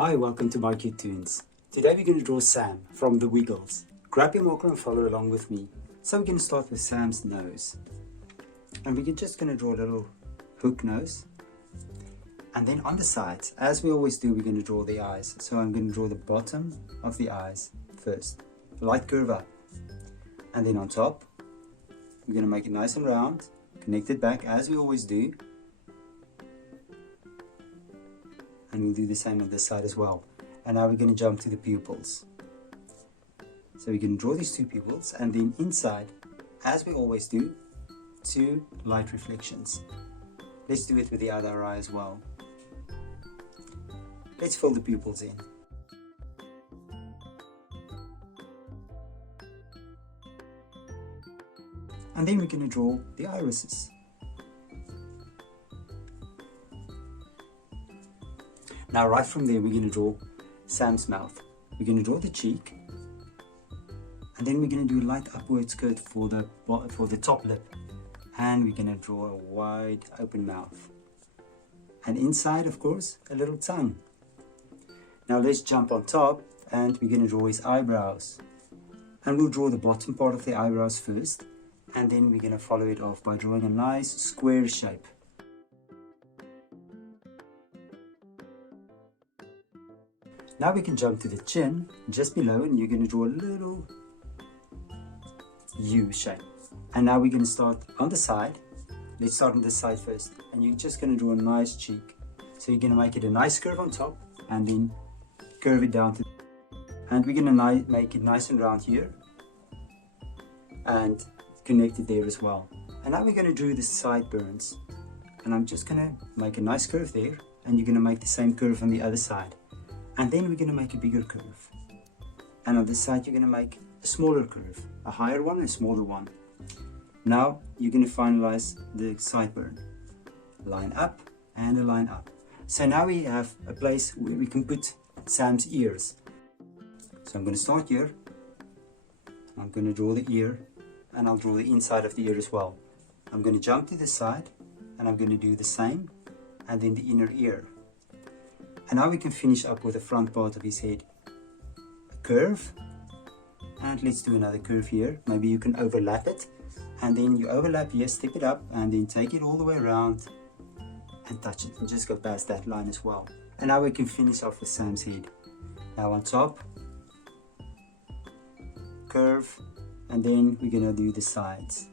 Hi, welcome to My Cute Toons. Today we're going to draw Sam from The Wiggles. Grab your marker and follow along with me. So we're going to start with Sam's nose. And we're just going to draw a little hook nose. And then on the sides, as we always do, we're going to draw the eyes. So I'm going to draw the bottom of the eyes first. Light curve up. And then on top, we're going to make it nice and round. Connect it back as we always do. And we'll do the same on this side as well. And now we're going to jump to the pupils. So we can draw these two pupils, and then inside, as we always do, two light reflections. Let's do it with the other eye as well. Let's fill the pupils in. And then we're going to draw the irises. Now right from there we're going to draw Sam's mouth. We're going to draw the cheek, and then we're going to do a light upward skirt for the top lip, and we're going to draw a wide open mouth, and inside of course a little tongue. Now let's jump on top, and we're going to draw his eyebrows, and we'll draw the bottom part of the eyebrows first, and then we're going to follow it off by drawing a nice square shape. Now we can jump to the chin, just below, and you're going to draw a little U shape. And now we're going to start on the side. Let's start on this side first. And you're just going to draw a nice cheek. So you're going to make it a nice curve on top, and then curve it down to... And we're going to make it nice and round here. And connect it there as well. And now we're going to do the sideburns. And I'm just going to make a nice curve there. And you're going to make the same curve on the other side. And then we're going to make a bigger curve. And on this side, you're going to make a smaller curve, a higher one and a smaller one. Now you're going to finalize the sideburn. Line up and a line up. So now we have a place where we can put Sam's ears. So I'm going to start here. I'm going to draw the ear, and I'll draw the inside of the ear as well. I'm going to jump to the side, and I'm going to do the same, and then the inner ear. And now we can finish up with the front part of his head. A curve. And let's do another curve here. Maybe you can overlap it. And then you overlap here, step it up, and then take it all the way around and touch it. And just go past that line as well. And now we can finish off with Sam's head. Now on top, curve, and then we're gonna do the sides.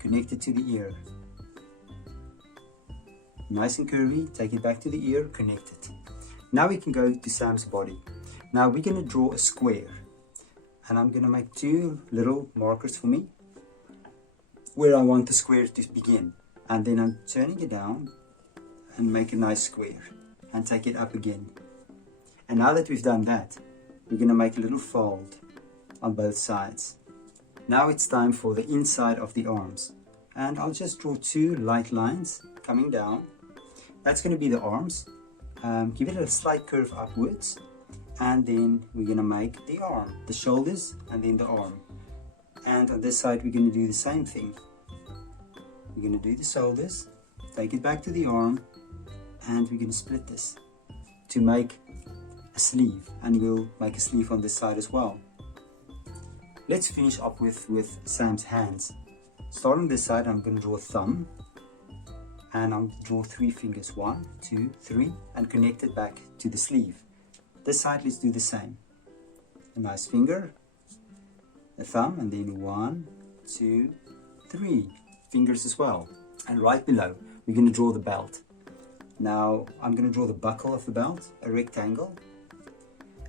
Connect it to the ear. Nice and curvy, take it back to the ear, connect it. Now we can go to Sam's body. Now we're going to draw a square. And I'm going to make two little markers for me where I want the square to begin. And then I'm turning it down and make a nice square. And take it up again. And now that we've done that, we're going to make a little fold on both sides. Now it's time for the inside of the arms. And I'll just draw two light lines coming down. That's going to be the arms. Give it a slight curve upwards, and then we're going to make the arm, the shoulders, and then the arm. And on this side we're going to do the same thing. We're going to do the shoulders, take it back to the arm, and we're going to split this to make a sleeve, and we'll make a sleeve on this side as well. Let's finish up with Sam's hands. Start on this side. I'm going to draw a thumb. And I'll draw 3 fingers, 1, 2, 3, and connect it back to the sleeve. This side, let's do the same. A nice finger, a thumb, and then 1, 2, 3 fingers as well. And right below, we're going to draw the belt. Now, I'm going to draw the buckle of the belt, a rectangle.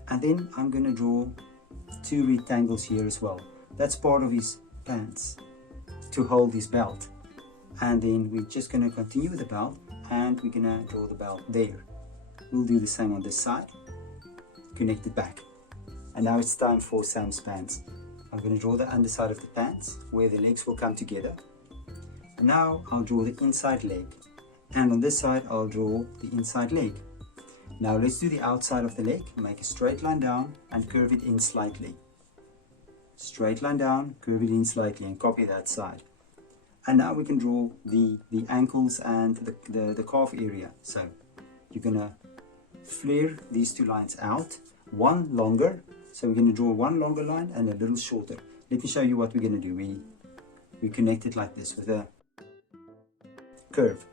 And then I'm going to draw 2 rectangles here as well. That's part of his pants to hold his belt. And then we're just going to continue with the belt, and we're going to draw the belt there. We'll do the same on this side, connect it back. And now it's time for Sam's pants. I'm going to draw the underside of the pants where the legs will come together. And now I'll draw the inside leg, and on this side I'll draw the inside leg. Now let's do the outside of the leg. Make a straight line down and curve it in slightly. Straight line down, curve it in slightly, and copy that side. And now we can draw the ankles and the calf area. So you're gonna flare these two lines out, one longer. So we're going to draw one longer line and a little shorter. Let me show you what we're going to do. We connect it like this with a curve.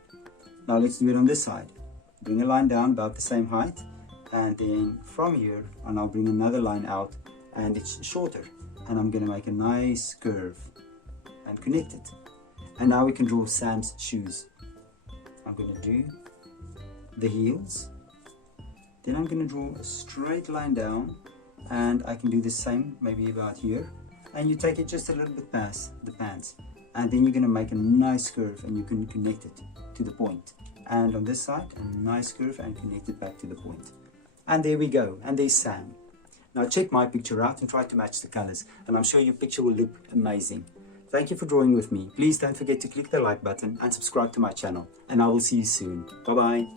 Now let's do it on this side. Bring a line down about the same height, and then from here, and I'll bring another line out, and it's shorter. And I'm going to make a nice curve and connect it. And now we can draw Sam's shoes. I'm going to do the heels. Then I'm going to draw a straight line down, and I can do the same maybe about here. And you take it just a little bit past the pants, and then you're going to make a nice curve, and you can connect it to the point. And on this side, a nice curve and connect it back to the point. And there we go, and there's Sam. Now check my picture out and try to match the colors, and I'm sure your picture will look amazing. Thank you for drawing with me. Please don't forget to click the like button and subscribe to my channel, and I will see you soon. Bye bye.